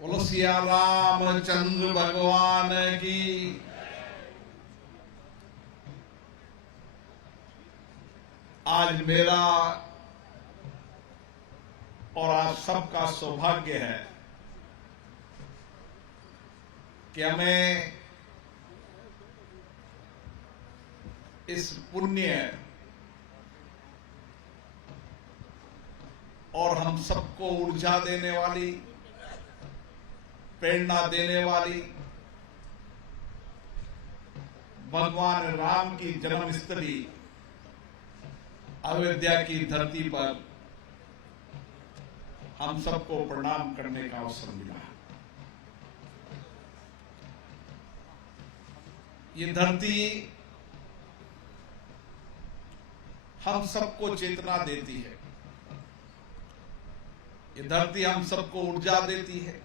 बोलो सिया रामचंद्र भगवान की। आज मेरा और आप सबका सौभाग्य है कि हमें इस पुण्य और हम सबको ऊर्जा देने वाली, प्रेरणा देने वाली भगवान राम की जन्मस्थली अयोध्या की धरती पर हम सबको प्रणाम करने का अवसर मिला। ये धरती हम सबको चेतना देती है, ये धरती हम सबको ऊर्जा देती है।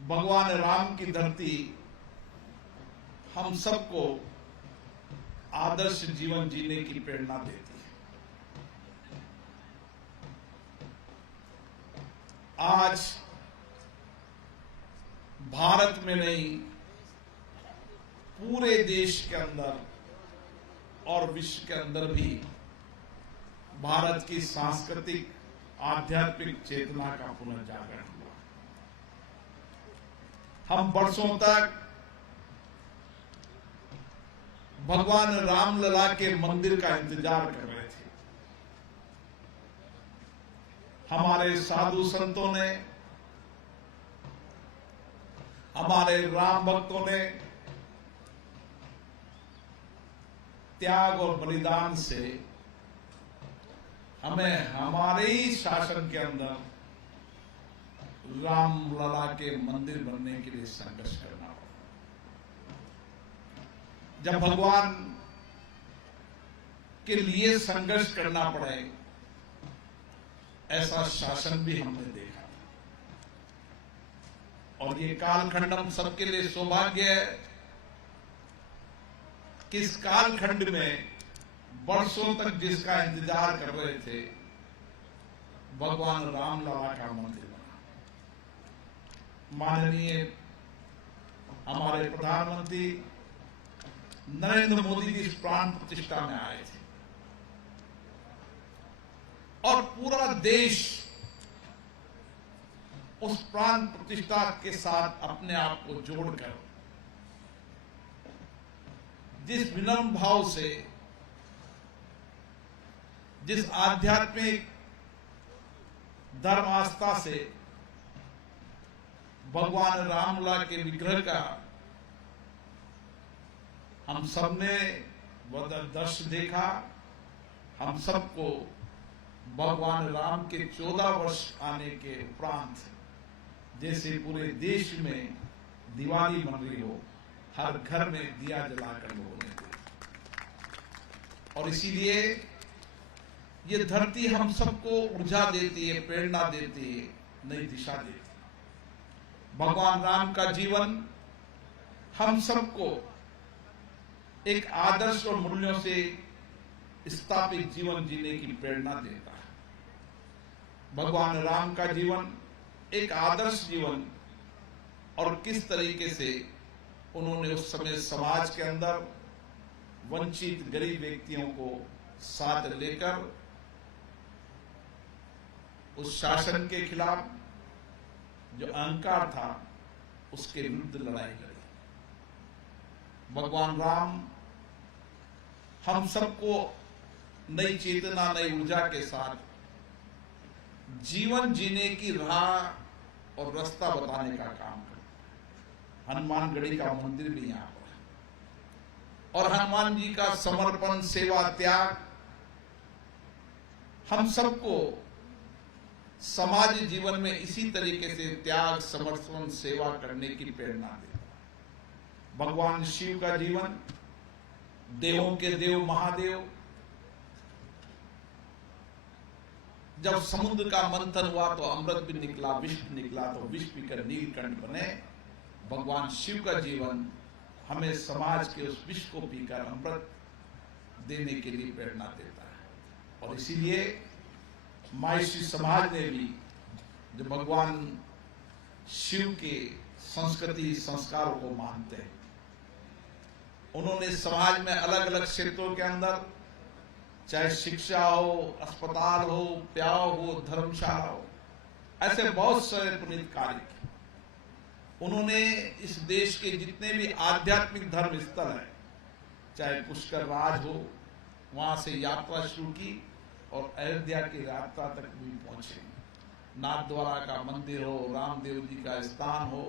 भगवान राम की धरती हम सबको आदर्श जीवन जीने की प्रेरणा देती है। आज भारत में नहीं, पूरे देश के अंदर और विश्व के अंदर भी भारत की सांस्कृतिक आध्यात्मिक चेतना का पुनर्जागरण हुआ। हम वर्षों तक भगवान रामलला के मंदिर का इंतजार कर रहे थे। हमारे साधु संतों ने, हमारे राम भक्तों ने त्याग और बलिदान से हमें हमारे ही शासन के अंदर रामलला के मंदिर बनने के लिए संघर्ष करना होगा। जब भगवान के लिए संघर्ष करना पड़े, ऐसा शासन भी हमने देखा था। और ये कालखंड हम सबके लिए सौभाग्य है कि इस कालखंड में वर्षों तक जिसका इंतजार कर रहे थे, भगवान रामलला का मंदिर बना। माननीय हमारे प्रधानमंत्री नरेंद्र मोदी जी इस प्राण प्रतिष्ठा में आए थे और पूरा देश उस प्राण प्रतिष्ठा के साथ अपने आप को जोड़कर जिस विनम्र भाव से, जिस आध्यात्मिक धर्म आस्था से भगवान रामलला के विग्रह का हम सबने दर्श देखा, हम सबको भगवान राम के 14 वर्ष आने के उपरांत जैसे पूरे देश में दिवाली मन रही हो, हर घर में दिया जलाकर लोगों ने देखा। और इसीलिए ये धरती हम सबको ऊर्जा देती है, प्रेरणा देती है, नई दिशा देती है। भगवान राम का जीवन हम सबको एक आदर्श और मूल्यों से स्थापित जीवन जीने की प्रेरणा देता है। भगवान राम का जीवन एक आदर्श जीवन, और किस तरीके से उन्होंने उस समय समाज के अंदर वंचित गरीब व्यक्तियों को साथ लेकर उस शासन के खिलाफ जो अहंकार था उसके विरुद्ध लड़ाई लड़ी। भगवान राम हम सबको नई चेतना, नई ऊर्जा के साथ जीवन जीने की राह और रास्ता बताने का काम करते हैं। हनुमानगढ़ी का मंदिर भी यहां पर है और हनुमान जी का समर्पण, सेवा, त्याग हम सबको समाज जीवन में इसी तरीके से त्याग, समर्पण, सेवा करने की प्रेरणा देता है। भगवान शिव का जीवन, देवों के देव महादेव, जब समुद्र का मंथन हुआ तो अमृत भी निकला, विष भी निकला, तो विष पीकर नीलकंठ बने। भगवान शिव का जीवन हमें समाज के उस विष को पीकर अमृत देने के लिए प्रेरणा देता है। और इसीलिए महर्षि समाज ने भी जो भगवान शिव के संस्कृति संस्कारों को मानते हैं। उन्होंने समाज में अलग अलग क्षेत्रों के अंदर, चाहे शिक्षा हो, अस्पताल हो, प्याव हो, धर्मशाला हो, ऐसे बहुत सारे पुनीत कार्य किए। उन्होंने इस देश के जितने भी आध्यात्मिक धर्म स्थल हैं, चाहे पुष्कर राज हो, वहां से यात्रा शुरू की और अयोध्या की यात्रा तक भी पहुंचे। नाथद्वारा का मंदिर हो, रामदेव जी का स्थान हो,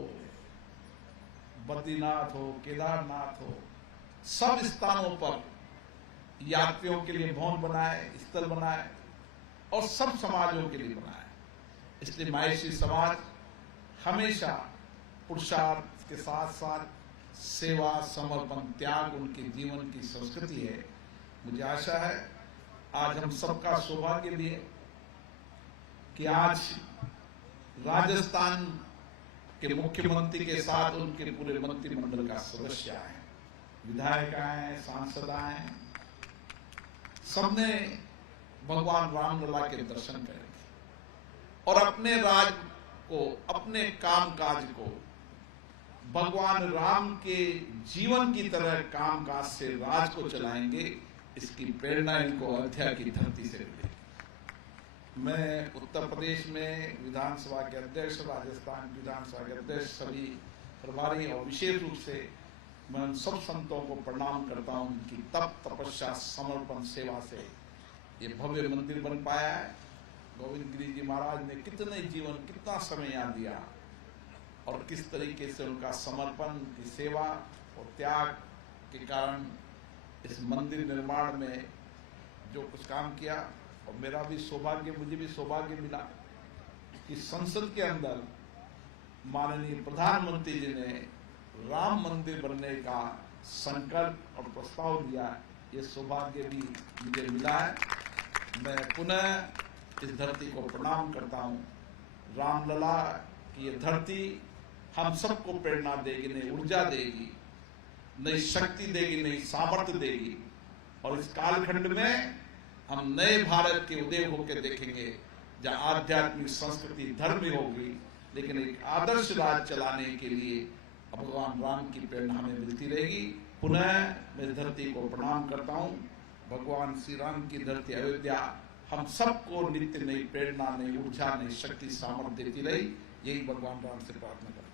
बद्रीनाथ हो, केदारनाथ हो, सब स्थानों पर यात्रियों के लिए भवन बनाए, स्थल बनाए और सब समाजों के लिए बनाए। इसलिए महर्षि समाज हमेशा पुरुषार्थ के साथ साथ सेवा, समर्पण, त्याग उनके जीवन की संस्कृति है। मुझे आशा है आज हम सबका सौभाग्य भी है कि आज राजस्थान के मुख्यमंत्री के साथ उनके पूरे मंत्रिमंडल का सदस्य आए, विधायक आए, सांसद आए, सबने भगवान रामलला के दर्शन करेंगे और अपने राज को, अपने काम काज को भगवान राम के जीवन की तरह कामकाज से राज को चलाएंगे। इसकी प्रेरणा इनको अयोध्या की धरती से मिलेगी। मैं उत्तर प्रदेश में विधानसभा के अध्यक्ष, राजस्थान विधानसभा के अध्यक्ष, सभी प्रभारी और विशेष रूप से मैं उन सब संतों को प्रणाम करता हूं। उनकी तप, तपस्या, समर्पण, सेवा से ये भव्य मंदिर बन पाया है। गोविंद गिरी जी महाराज ने कितने जीवन, कितना समय यहाँ दिया और किस तरीके से उनका समर्पण, उनकी सेवा और त्याग के कारण इस मंदिर निर्माण में जो कुछ काम किया। और मेरा भी सौभाग्य, मुझे भी सौभाग्य मिला कि संसद के अंदर माननीय प्रधानमंत्री जी ने राम मंदिर बनने का संकल्प और प्रस्ताव दिया। ये सौभाग्य भी मुझे मिला है। मैं पुनः इस धरती को प्रणाम करता हूँ। रामलला की ये धरती हम सबको प्रेरणा देगी, नई ऊर्जा देगी, नई शक्ति देगी, नई सामर्थ्य देगी और इस कालखंड में हम नए भारत के उदय होकर देखेंगे जहाँ आध्यात्मिक संस्कृति धर्म भी होगी, लेकिन एक आदर्श राज चलाने के लिए भगवान राम की प्रेरणा हमें मिलती रहेगी। पुनः मैं इस धरती को प्रणाम करता हूँ। भगवान श्री राम की धरती अयोध्या हम सबको नित्य नई प्रेरणा, नई ऊर्जा, नई शक्ति, सामर्थ्य देती रही। यही भगवान राम से प्रार्थना करता हूं।